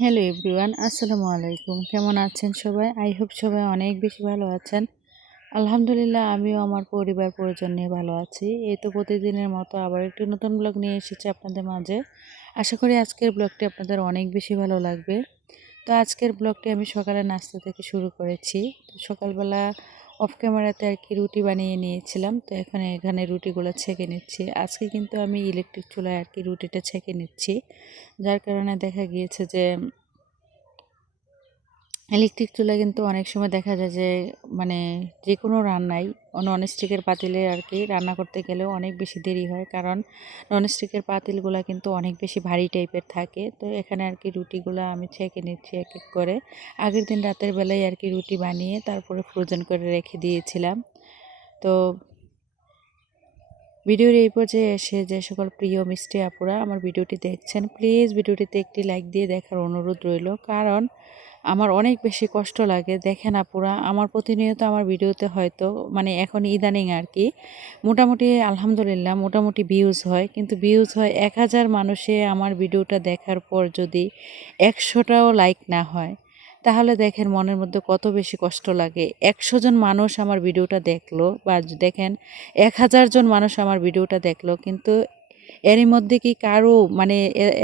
Hello everyone, আসসালামু আলাইকুম। কেমন আছেন সবাই? আই হোপ সবাই অনেক বেশি ভালো আছেন। আলহামদুলিল্লাহ, আমিও আমার পরিবার পরিজন নিয়ে ভালো আছি। এই তো প্রতিদিনের মতো আবার একটি নতুন ব্লগ নিয়ে এসেছি আপনাদের মাঝে। আশা করি আজকের ব্লগটি আপনাদের অনেক বেশি ভালো লাগবে। তো আজকের ব্লগটি আমি সকালে নাস্তা থেকে শুরু করেছি। তো সকালবেলা অফ ক্যামেরাতে আর কি রুটি বানিয়ে নিয়েছিলাম। তো এখানে রুটিগুলো ছেঁকে নিচ্ছি। আজকে কিন্তু আমি ইলেকট্রিক চুলায় আর কি রুটিটা ছেঁকে নিচ্ছি। যার কারণে দেখা গিয়েছে যে ইলেকট্রিক চুলা কিন্তু অনেক সময় দেখা যায় যে মানে যে কোনো রান্নাই ননস্টিকের পাতিলে আর কি রান্না করতে গেলেও অনেক বেশি দেরি হয়, কারণ ননস্টিকের পাতিলগুলো কিন্তু অনেক বেশি ভারী টাইপের থাকে। তো এখানে আর কি রুটিগুলো আমি ছেঁকে নিচ্ছি এক এক করে। আগের দিন রাতের বেলায় আর কি রুটি বানিয়ে তারপরে ফ্রোজেন করে রেখে দিয়েছিলাম। তো ভিডিওর এই পর্যায়ে এসে যে সকল প্রিয় মিষ্টি আপুরা আমার ভিডিওটি দেখছেন, প্লিজ ভিডিওটিতে একটি লাইক দিয়ে দেখার অনুরোধ রইল, কারণ আমার অনেক বেশি কষ্ট লাগে। দেখেন আপুরা, আমার প্রতিনিয়ত আমার ভিডিওতে হয়তো এখন ইদানিং আর কি মোটামুটি আলহামদুলিল্লাহ মোটামুটি ভিউজ হয়, কিন্তু ভিউজ হয় 1000 মানুষে আমার ভিডিওটা দেখার পর যদি 100টাও লাইক না হয়, তাহলে দেখেন মনের মধ্যে কত বেশি কষ্ট লাগে। 100 জন মানুষ আমার ভিডিওটা দেখলো, বা দেখেন 1000 জন মানুষ আমার ভিডিওটা দেখলো, কিন্তু এরই মধ্যে কি কারো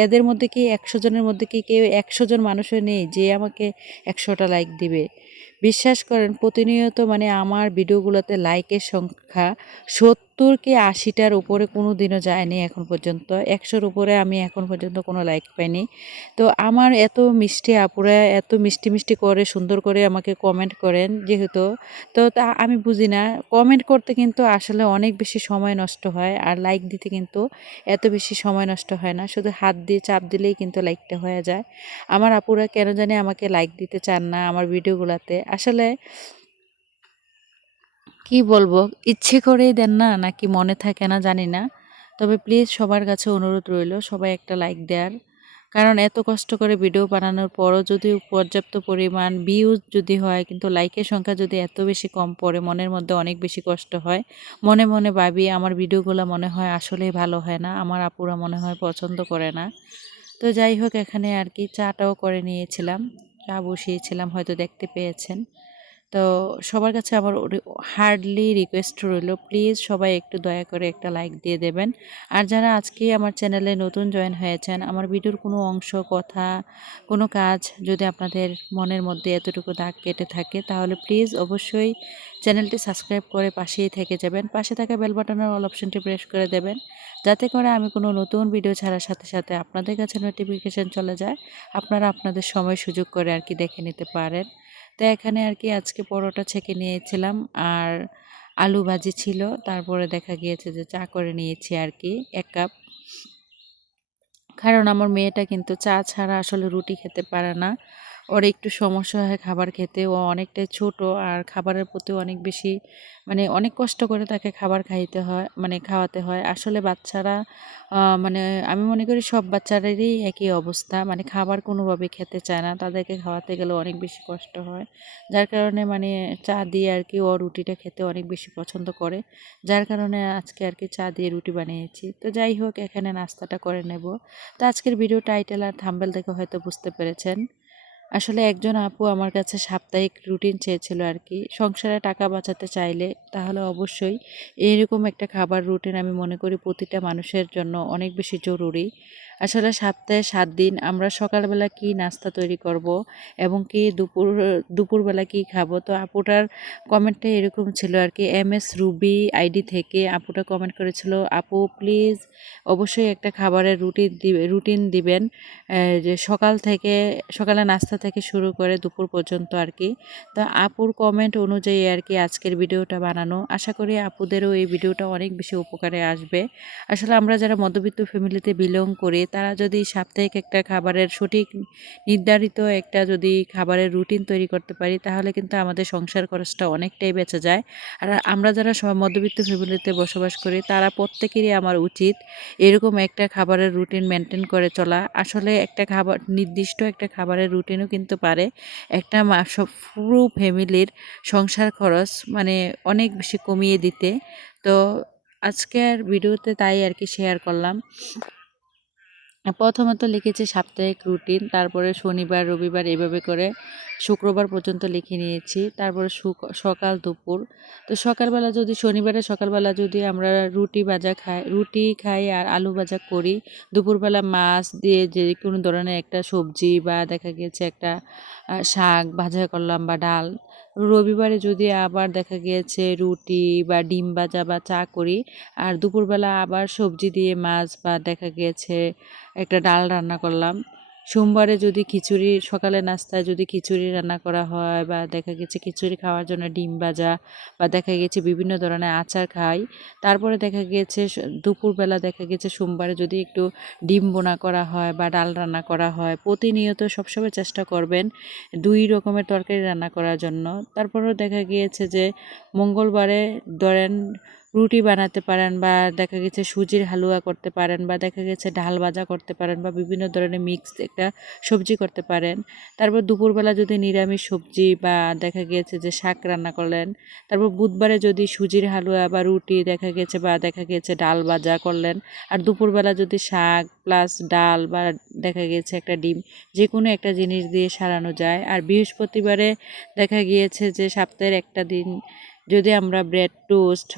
এদের মধ্যে কি 100 জনের মধ্যে কি কেউ 100 জন মানুষও নেই যে আমাকে 100টা লাইক দিবে? বিশ্বাস করেন, প্রতিনিয়ত আমার ভিডিওগুলোতে লাইকের সংখ্যা 70 কি 80টার উপরে কোনো দিনও যায়নি এখন পর্যন্ত। 100-র উপরে আমি এখন পর্যন্ত কোনো লাইক পাইনি। তো আমার এত মিষ্টি আপুরা এত মিষ্টি মিষ্টি করে সুন্দর করে আমাকে কমেন্ট করেন যেহেতু, তো তা আমি বুঝি না, কমেন্ট করতে কিন্তু আসলে অনেক বেশি সময় নষ্ট হয়, আর লাইক দিতে কিন্তু এত বেশি সময় নষ্ট হয় না। শুধু হাত দিয়ে চাপ দিলেই কিন্তু লাইকটা হয়ে যায়। আমার আপুরা কেন জানি আমাকে লাইক দিতে চান না আমার ভিডিওগুলোতে। আসলে কি বলবো, ইচ্ছে করেই দেন না নাকি মনে থাকে না জানি না। তবে প্লিজ সবার কাছে অনুরোধ রইল সবাই একটা লাইক দেওয়ার, কারণ এত কষ্ট করে ভিডিও বানানোর পরও যদি পর্যাপ্ত পরিমাণ ভিউজ যদি হয়, কিন্তু লাইকের সংখ্যা যদি এত বেশি কম পড়ে, মনের মধ্যে অনেক বেশি কষ্ট হয়। মনে মনে ভাবি আমার ভিডিওগুলো মনে হয় আসলেই ভালো হয় না, আমার আপুরা মনে হয় পছন্দ করে না। তো যাই হোক, এখানে আর কি চাটাও করে নিয়েছিলাম, চা বসিয়েছিলাম, হয়তো দেখতে পেয়েছেন। তো সবার কাছে আমার হার্ডলি রিকোয়েস্ট রইল, প্লিজ সবাই একটু দয়া করে একটা লাইক দিয়ে দেবেন। আর যারা আজকে আমার চ্যানেলে নতুন জয়েন হয়েছেন, আমার ভিডিওর কোনো অংশ, কথা, কোনো কাজ যদি আপনাদের মনের মধ্যে এতটুকু দাগ কেটে থাকে, তাহলে প্লিজ অবশ্যই চ্যানেলটি সাবস্ক্রাইব করে পাশেই থেকে যাবেন। পাশে থাকা বেল বাটনের অল অপশনটি প্রেস করে দেবেন, যাতে করে আমি কোনো নতুন ভিডিও ছাড়ার সাথে সাথে আপনাদের কাছে নোটিফিকেশান চলে যায়, আপনারা আপনাদের সময় সুযোগ করে আর কি দেখে নিতে পারেন। তো এখানে আর কি আজকে পরোটা ছেঁকে নিয়েছিলাম, আর আলু ভাজি ছিল, তারপরে দেখা গিয়েছে যে চা করে নিয়েছি আর কি 1 কাপ। কারণ আমার মেয়েটা কিন্তু চা ছাড়া আসলে রুটি খেতে পারে না। ওর একটু সমস্যা হয় খাবার খেতে। ও অনেকটাই ছোট, আর খাবারের প্রতি অনেক বেশি অনেক কষ্ট করে তাকে খাবার খাইতে হয়, খাওয়াতে হয়। আসলে বাচ্চারা মানে আমি মনে করি সব বাচ্চাদেরই একই অবস্থা। খাবার কোনোভাবেই খেতে চায় না। তাদেরকে খাওয়াতে গেলে অনেক বেশি কষ্ট হয়। যার কারণে চা দিয়ে আর কি ও রুটিটা খেতে অনেক বেশি পছন্দ করে। যার কারণে আজকে আর কি চা দিয়ে রুটি বানিয়েছি। তো যাই হোক, এখানে নাস্তাটা করে নেব। তো আজকের ভিডিও টাইটেল আর থাম্বনেল দেখে হয়তো বুঝতে পেরেছেন। আসলে একজন আপু আমার কাছে সাপ্তাহিক রুটিন চেয়েছিল আর কি। সংসারে টাকা বাঁচাতে চাইলে তাহলে অবশ্যই এরকম একটা খাবার রুটিন আমি মনে করি প্রতিটা মানুষের জন্য অনেক বেশি জরুরি। আসলে সপ্তাহে 7 দিন আমরা সকালবেলা কি নাস্তা তৈরি করব এবং কি দুপুরবেলা কি খাবো। তো আপুটার কমেন্টটা এরকম ছিল আর কি, MS রুবি আইডি থেকে আপুটা কমেন্ট করেছিল, আপু প্লিজ অবশ্যই একটা খাবারের রুটিন দিবেন, যে সকালে নাস্তা থেকে শুরু করে দুপুর পর্যন্ত আর কি। তো আপুর কমেন্ট অনুযায়ী আর কি আজকের ভিডিওটা বানানো। আশা করি আপুদেরও এই ভিডিওটা অনেক বেশি উপকারে আসবে। আসলে আমরা যারা মধ্যবিত্ত ফ্যামিলিতে বিলং করি, তারা যদি সাপ্তাহিক একটা খাবারের সঠিক নির্ধারিত একটা যদি খাবারের রুটিন তৈরি করতে পারি, তাহলে কিন্তু আমাদের সংসার খরচটা অনেকটাই বেঁচে যায়। আর আমরা যারা মধ্যবিত্ত ফ্যামিলিতে বসবাস করি, তারা প্রত্যেকেরই আমার উচিত এরকম একটা খাবারের রুটিন মেনটেন করে চলা। আসলে একটা নির্দিষ্ট একটা খাবারের রুটিনও কিন্তু পারে একটা পুরো ফ্যামিলির সংসার খরচ অনেক বেশি কমিয়ে দিতে। তো আজকের ভিডিওতে তাই আর কি শেয়ার করলাম। প্রথমত লিখেছি সাপ্তাহিক রুটিন, তারপরে শনিবার রবিবার এভাবে করে শুক্রবার পর্যন্ত লিখে নিয়েছি। তারপরে সকাল দুপুর। তো সকালবেলা যদি শনিবারে সকালবেলা যদি আমরা রুটি খাই আর আলু ভাজা করি, দুপুরবেলা মাছ দিয়ে যে কোনো ধরনের একটা সবজি বা দেখা গিয়েছে একটা শাক ভাজা করলাম বা ডাল। রবিবারে যদি আবার দেখা গিয়েছে রুটি বা ডিম ভাজা বা চা করি, আর দুপুরবেলা আবার সবজি দিয়ে মাছ বা দেখা গিয়েছে একটা ডাল রান্না করলাম। সোমবারে যদি সকালে নাস্তায় যদি খিচুড়ি রান্না করা হয় বা দেখা গেছে খিচুড়ি খাওয়ার জন্য ডিম ভাজা বা দেখা গেছে বিভিন্ন ধরনের আচার খাই। তারপরে দেখা গিয়েছে দুপুরবেলা দেখা গেছে সোমবারে যদি একটু ডিম বোনা করা হয় বা ডাল রান্না করা হয়। প্রতিনিয়ত সবসময় চেষ্টা করবেন ২ রকমের তরকারি রান্না করার জন্য। তারপরেও দেখা গিয়েছে যে মঙ্গলবারে ধরেন রুটি বানাতে পারেন বা দেখা গেছে সুজির হালুয়া করতে পারেন বা দেখা গেছে ডাল ভাজা করতে পারেন বা বিভিন্ন ধরনের মিক্স একটা সবজি করতে পারেন। তারপর দুপুরবেলা যদি নিরামিষ সবজি বা দেখা গিয়েছে যে শাক রান্না করলেন। তারপর বুধবারে যদি সুজির হালুয়া বা রুটি দেখা গেছে বা দেখা গেছে ডাল ভাজা করলেন। আর দুপুরবেলা যদি শাক প্লাস ডাল বা দেখা গিয়েছে একটা ডিম, যে কোনো একটা জিনিস দিয়ে সারানো যায়। আর বৃহস্পতিবারে দেখা গিয়েছে যে সপ্তাহের একটা দিন যদি আমরা ব্রেড টোস্ট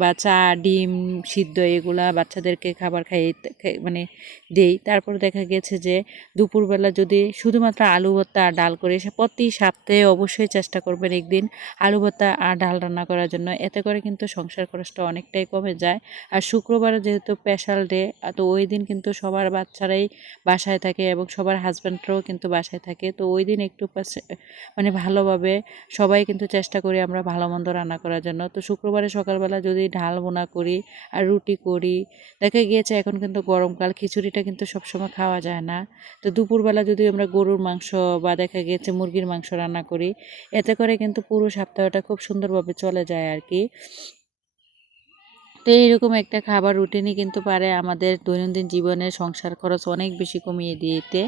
বা চা ডিম সিদ্ধ এগুলা বাচ্চাদেরকে খাবার মানে দেই। তারপর দেখা গেছে যে দুপুরবেলা যদি শুধুমাত্র আলু ভর্তা আর ডাল করে প্রতি সপ্তাহে অবশ্যই চেষ্টা করবেন একদিন আলু ভর্তা আর ডাল রান্না করার জন্য। এতে করে কিন্তু সংসার খরচটা অনেকটাই কমে যায়। আর শুক্রবারে যেহেতু স্পেশাল ডে, তো ওই দিন কিন্তু সবার বাচ্চারাই বাসায় থাকে এবং সবার হাজব্যান্ডরাও কিন্তু বাসায় থাকে। তো ওই দিন একটু মানে ভালোভাবে সবাই কিন্তু চেষ্টা করি আমরা ভালো মন্দ রান্না করার জন্য। তো শুক্রবারে সকালবেলা যদি ডাল বোনা করি আর রুটি করি, দেখা গিয়েছে এখন কিন্তু গরমকাল, খিচুড়িটা কিন্তু সবসময় খাওয়া যায় না। তো দুপুরবেলা যদি আমরা গরুর মাংস বা দেখা গিয়েছে মুরগির মাংস রান্না করি, এতে করে কিন্তু পুরো সপ্তাহটা খুব সুন্দরভাবে চলে যায় আর কি। তো এইরকম একটা খাবার রুটিনই কিন্তু পারে আমাদের দৈনন্দিন জীবনের সংসার খরচ অনেক বেশি কমিয়ে দিতে।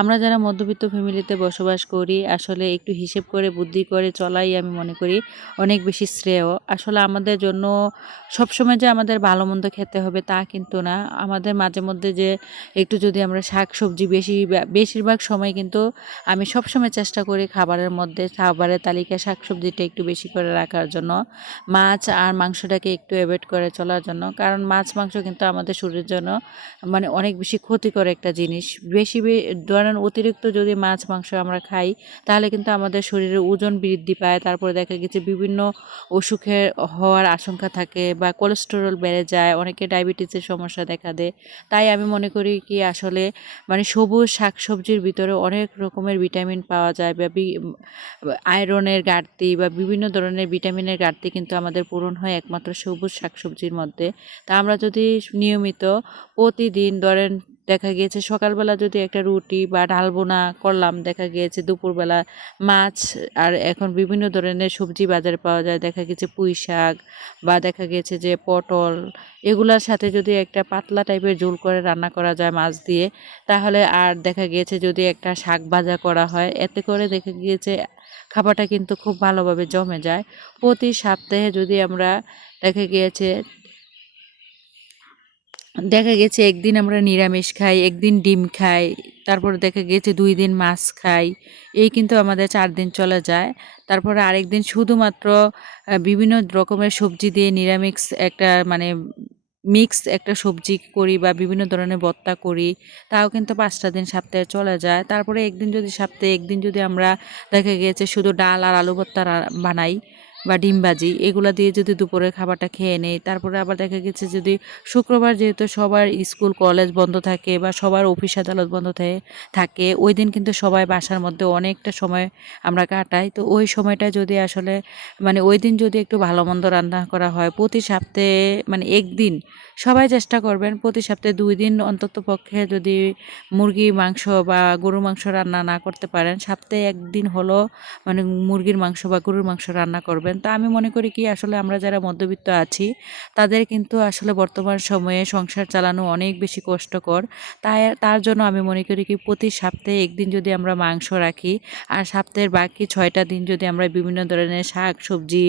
আমরা যারা মধ্যবিত্ত ফ্যামিলিতে বসবাস করি, আসলে একটু হিসেব করে বুদ্ধি করে চলাই আমি মনে করি অনেক বেশি শ্রেয়। আসলে আমাদের জন্য সবসময় যে আমাদের ভালো মন্দ খেতে হবে তা কিন্তু না। আমাদের মাঝে মধ্যে যে একটু যদি আমরা শাক সবজি বেশিরভাগ সময় কিন্তু আমি সবসময় চেষ্টা করি খাবারের তালিকায় শাক সবজিটা একটু বেশি করে রাখার জন্য। মাছ আর মাংসটাকে একটু অ্যাভয়েড করে চলার জন্য। কারণ মাছ মাংস কিন্তু আমাদের শরীরের জন্য মানে অনেক বেশি ক্ষতিকর একটা জিনিস। ধরেন অতিরিক্ত যদি মাছ মাংস আমরা খাই, তাহলে কিন্তু আমাদের শরীরে ওজন বৃদ্ধি পায়। তারপরে দেখা গেছে বিভিন্ন অসুখের হওয়ার আশঙ্কা থাকে বা কোলেস্টেরল বেড়ে যায়, অনেকে ডায়াবেটিসের সমস্যা দেখা দেয়। তাই আমি মনে করি কি আসলে মানে সবুজ শাকসবজির ভিতরে অনেক রকমের ভিটামিন পাওয়া যায় বা আয়রনের ঘাটতি বা বিভিন্ন ধরনের ভিটামিনের ঘাটতি কিন্তু আমাদের পূরণ হয় একমাত্র সবুজ শাকসবজির মধ্যে। তা আমরা যদি নিয়মিত প্রতিদিন ধরেন দেখা গিয়েছে সকালবেলা যদি একটা রুটি বা ডাল বোনা করলাম, দেখা গিয়েছে দুপুরবেলা মাছ, আর এখন বিভিন্ন ধরনের সবজি বাজারে পাওয়া যায়, দেখা গেছে পুঁই শাক বা দেখা গেছে যে পটল, এগুলার সাথে যদি একটা পাতলা টাইপের ঝোল করে রান্না করা যায় মাছ দিয়ে, তাহলে আর দেখা গিয়েছে যদি একটা শাক ভাজা করা হয়, এতে করে দেখা গিয়েছে খাবারটা কিন্তু খুব ভালোভাবে জমে যায়। প্রতি সপ্তাহে যদি আমরা দেখা গিয়েছে একদিন আমরা নিরামিষ খাই, একদিন ডিম খাই, তারপরে দেখা গিয়েছে ২ দিন মাছ খাই। এই কিন্তু আমাদের ৪ দিন চলে যায়। তারপরে আরেকদিন শুধুমাত্র বিভিন্ন রকমের সবজি দিয়ে নিরামিষ একটা মানে মিক্স একটা সবজি করি বা বিভিন্ন ধরনের ভর্তা করি। তাও কিন্তু ৫টা দিন সপ্তাহে চলে যায়। তারপরে সপ্তাহে একদিন যদি আমরা দেখা গিয়েছে শুধু ডাল আর আলু ভর্তা বানাই বা ডিম ভাজি, এগুলা দিয়ে যদি দুপুরের খাবারটা খেয়ে নেই, তারপরে আবার দেখা গেছে যদি শুক্রবার যেহেতু সবার স্কুল কলেজ বন্ধ থাকে বা সবার অফিস আদালত বন্ধ থাকে, ওই দিন কিন্তু সবাই বাসার মধ্যে অনেকটা সময় আমরা কাটাই। তো ওই সময়টা যদি আসলে মানে ওই দিন যদি একটু ভালো মন্দ রান্না করা হয় প্রতি সপ্তাহে, মানে একদিন সবাই চেষ্টা করবেন প্রতি সপ্তাহে ২ দিন অন্তত পক্ষে যদি মুরগির মাংস বা গরুর মাংস রান্না না করতে পারেন, সপ্তাহে একদিন হলো মানে মুরগির মাংস বা গরুর মাংস রান্না করবেন। তা আমি মনে করি কি আসলে আমরা যারা মধ্যবিত্ত আছি, তাদের কিন্তু আসলে বর্তমান সময়ে সংসার চালানো অনেক বেশি কষ্টকর। তার জন্য আমি মনে করি কি প্রতি সপ্তাহে একদিন যদি আমরা মাংস রাখি, আর সপ্তাহের বাকি ৬টা দিন যদি আমরা বিভিন্ন ধরনের শাক সবজি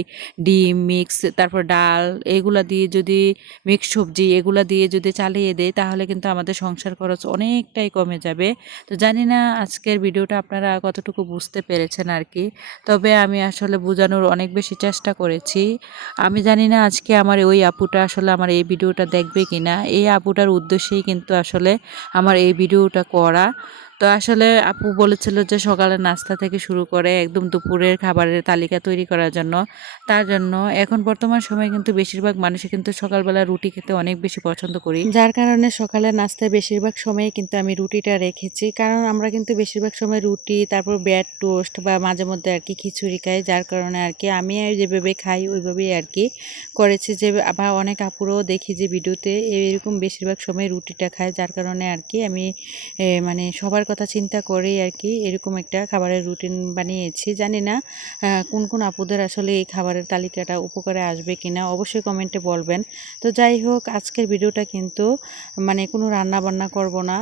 ডিম মিক্স তারপর ডাল এগুলা দিয়ে যদি মিক্স সবজি সবজি এগুলা দিয়ে যদি চালিয়ে দেই তাহলে কিন্তু আমাদের সংসার খরচ অনেকটাই কমে যাবে। তো জানি না আজকের ভিডিওটা আপনারা কতটুকু বুঝতে পেরেছেন আর কি। তবে আমি আসলে বোঝানোর অনেক বেশি চেষ্টা করেছি। আমি জানি না আজকে আমার ওই আপুটা আসলে আমার এই ভিডিওটা দেখবে কিনা। এই আপুটার উদ্দেশ্যেই কিন্তু আসলে আমার এই ভিডিওটা করা। তো আসলে আপু বলেছিল যে সকালের নাস্তা থেকে শুরু করে একদম দুপুরের খাবারের তালিকা তৈরি করার জন্য। তার জন্য এখন বর্তমান সময়ে কিন্তু বেশিরভাগ মানুষই কিন্তু সকালবেলা রুটি খেতে অনেক বেশি পছন্দ করি। যার কারণে সকালের নাস্তায় বেশিরভাগ সময়ে কিন্তু আমি রুটিটা রেখেছি। কারণ আমরা কিন্তু বেশিরভাগ সময় রুটি, তারপর ব্রেড টোস্ট বা মাঝে মধ্যে আর কি খিচুড়ি খাই। যার কারণে আর কি আমি যেভাবে খাই ওইভাবেই আর কি করেছি। যে আবার অনেক আপুরাও দেখি যে ভিডিওতে এরকম বেশিরভাগ সময় রুটিটা খায়। যার কারণে আর কি আমি মানে সবার কথা চিন্তা করেই আর কি এরকম একটা খাবারের রুটিন বানিয়েছি। জানি না কোন কোন আপুদের আসলে এই খাবারের তালিকাটা উপকারে আসবে কিনা, অবশ্যই কমেন্টে বলবেন। তো যাই হোক, আজকের ভিডিওটা কিন্তু মানে কোনো রান্না বান্না করব না,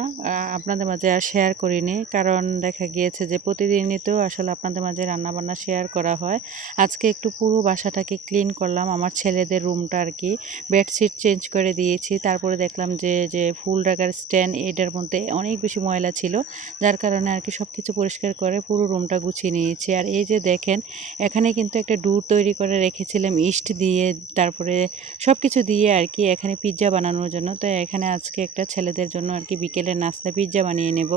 আপনাদের মাঝে আর শেয়ার করিনি। কারণ দেখা গিয়েছে যে প্রতিদিনই তো আসলে আপনাদের মাঝে রান্না বান্না শেয়ার করা হয়। আজকে একটু পুরো বাসাটাকে ক্লিন করলাম, আমার ছেলেদের রুমটা আর কি বেডশিট চেঞ্জ করে দিয়েছি। তারপরে দেখলাম যে যে ফুল রাখার স্ট্যান্ড, এটার মধ্যে অনেক বেশি ময়লা ছিল। যার কারণে আর কি সব কিছু পরিষ্কার করে পুরো রুমটা গুছিয়ে নিয়েছি। আর এই যে দেখেন, এখানে কিন্তু একটা ডুর তৈরি করে রেখেছিলাম ইস্ট দিয়ে, তারপরে সব কিছু দিয়ে আর কি এখানে পিৎজা বানানোর জন্য। তো এখানে আজকে একটা ছেলেদের জন্য আর কি বিকেলের নাস্তা পিৎজা বানিয়ে নেব।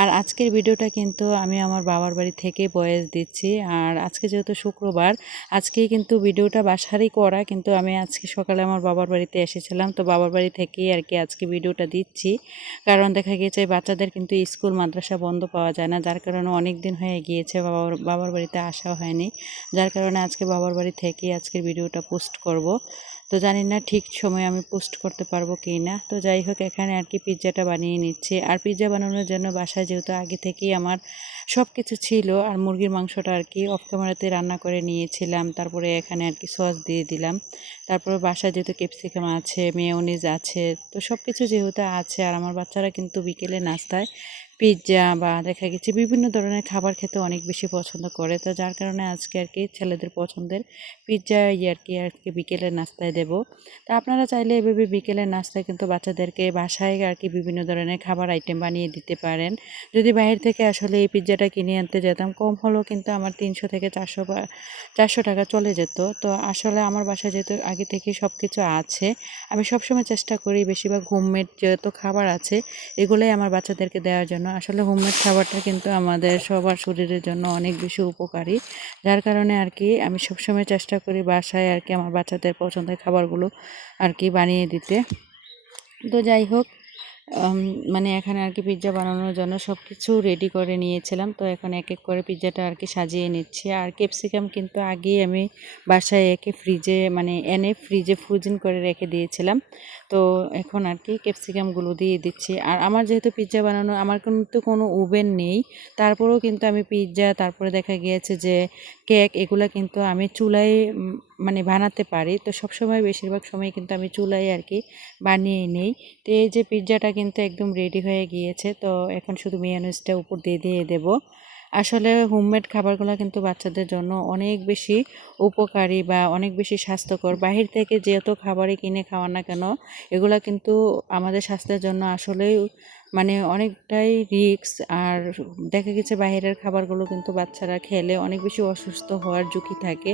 আর আজকের ভিডিওটা কিন্তু আমি আমার বাবার বাড়ি থেকে ভয়েস দিচ্ছি। আর আজকে যেহেতু শুক্রবার, আজকেই কিন্তু ভিডিওটা বাসারই করা, কিন্তু আমি আজকে সকালে আমার বাবার বাড়িতে এসেছিলাম। তো বাবার বাড়ি থেকেই আর কি আজকে ভিডিওটা দিচ্ছি। কারণ দেখা গিয়েছে বাচ্চাদের কিন্তু স্কুল মাদ্রাসা বন্ধ পাওয়া যায় না, যার কারণে অনেক দিন হয়ে গিয়েছে বাবার বাড়িতে আসাও হয়নি। যার কারণে আজকে বাবার বাড়ি থেকেই আজকের ভিডিওটা পোস্ট করব। তো জানি না ঠিক সময়ে আমি পোস্ট করতে পারবো কি না। তো যাই হোক, এখানে আর কি পিৎজাটা বানিয়ে নিচ্ছি। আর পিৎজা বানানোর জন্য বাসায় যেহেতু আগে থেকেই আমার সব কিছু ছিল, আর মুরগির মাংসটা আর কি অফ ক্যামেরাতে রান্না করে নিয়েছিলাম। তারপরে এখানে আর কি সস দিয়ে দিলাম। তারপরে বাসায় যেহেতু ক্যাপসিকাম আছে, মেয়োনিজ আছে, তো সব কিছু যেহেতু আছে। আর আমার বাচ্চারা কিন্তু বিকেলে নাস্তায় পিৎজা বা দেখা গেছে বিভিন্ন ধরনের খাবার খেতে অনেক বেশি পছন্দ করে। তো যার কারণে আজকে আর কি ছেলেদের পছন্দের পিৎজা আর কি বিকেলের নাস্তায় দেব। তো আপনারা চাইলে এভাবে বিকেলের নাস্তায় কিন্তু বাচ্চাদেরকে বাসায় আর কি বিভিন্ন ধরনের খাবার আইটেম বানিয়ে দিতে পারেন। যদি বাইরে থেকে আসলে এই পিৎজাটা কিনে আনতে যেতাম, কম হলেও কিন্তু আমার 300 থেকে 400 টাকা চলে যেত। তো আসলে আমার বাসায় যেহেতু আগে থেকেই সব কিছু আছে, আমি সবসময় চেষ্টা করি বেশিরভাগ হোমমেড যত খাবার আছে এগুলোই আমার বাচ্চাদেরকে দেওয়ার জন্য। আসলে হোমমেড খাবারটা কিন্তু আমাদের সবার শরীরের জন্য অনেক বেশি উপকারী। যার কারণে আর কি আমি সবসময় চেষ্টা করি বাসায় আর কি আমার বাচ্চাদের পছন্দের খাবারগুলো আর কি বানিয়ে দিতে। তো যাই হোক, মানে এখানে আর কি পিৎজা বানানোর জন্য সব কিছু রেডি করে নিয়েছিলাম। তো এখন এক এক করে পিৎজাটা আর কি সাজিয়ে নিচ্ছি। আর ক্যাপসিকাম কিন্তু আগেই আমি বাসায় ফ্রিজে মানে এনে ফ্রিজে ফ্রোজেন করে রেখে দিয়েছিলাম। তো এখন আর কি ক্যাপসিকামগুলো দিয়ে দিচ্ছি। আর আমার যেহেতু পিৎজা বানানো, আমার কিন্তু কোনো ওভেন নেই, তারপরেও কিন্তু আমি পিৎজা, তারপরে দেখা গিয়েছে যে কেক, এগুলো কিন্তু আমি চুলায় মানে বানাতে পারি। তো সবসময় বেশিরভাগ সময় কিন্তু আমি চুলায় আর কি বানিয়ে নিই। তো এই যে পিৎজাটা কিন্তু একদম রেডি হয়ে গিয়েছে। তো এখন শুধু মেয়োনিজটা উপর দিয়ে দেব। আসলে হোমমেড খাবারগুলো কিন্তু বাচ্চাদের জন্য অনেক বেশি উপকারী বা অনেক বেশি স্বাস্থ্যকর। বাহির থেকে যত খাবারই কিনে খাওয়ান না কেন, এগুলা কিন্তু আমাদের স্বাস্থ্যের জন্য আসলেই মানে অনেকটাই রিস্ক। আর দেখা গেছে বাইরের খাবারগুলো কিন্তু বাচ্চারা খেলে অনেক বেশি অসুস্থ হওয়ার ঝুঁকি থাকে।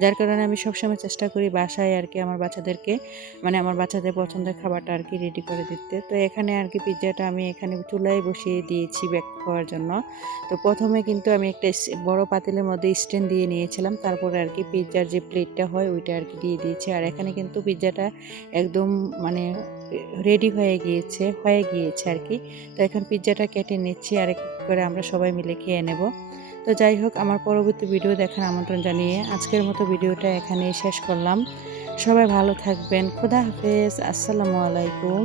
যার কারণে আমি সবসময় চেষ্টা করি বাসায় আর কি আমার বাচ্চাদেরকে মানে আমার বাচ্চাদের পছন্দের খাবারটা আর কি রেডি করে দিতে। তো এখানে আর কি পিৎজাটা আমি এখানে চুলায় বসিয়ে দিয়েছি বেক খাওয়ার জন্য। তো প্রথমে কিন্তু আমি একটা বড় পাতিলের মধ্যে স্ট্যান্ড দিয়ে নিয়েছিলাম, তারপরে আর কি পিৎজার যে প্লেটটা হয় ওইটা আর কি দিয়ে দিয়েছি। আর এখানে কিন্তু পিৎজাটা একদম মানে রেডি হয়ে গিয়েছে আর কি। তো এখন পিৎজাটা কেটে নিচ্ছি, আর এক করে আমরা সবাই মিলে খেয়ে নেব। তো যাই হোক, আমার পরবর্তী ভিডিও দেখার আমন্ত্রণ জানিয়ে আজকের মতো ভিডিওটা এখানেই শেষ করলাম। সবাই ভালো থাকবেন। খোদা হাফেজ। আসসালামু আলাইকুম।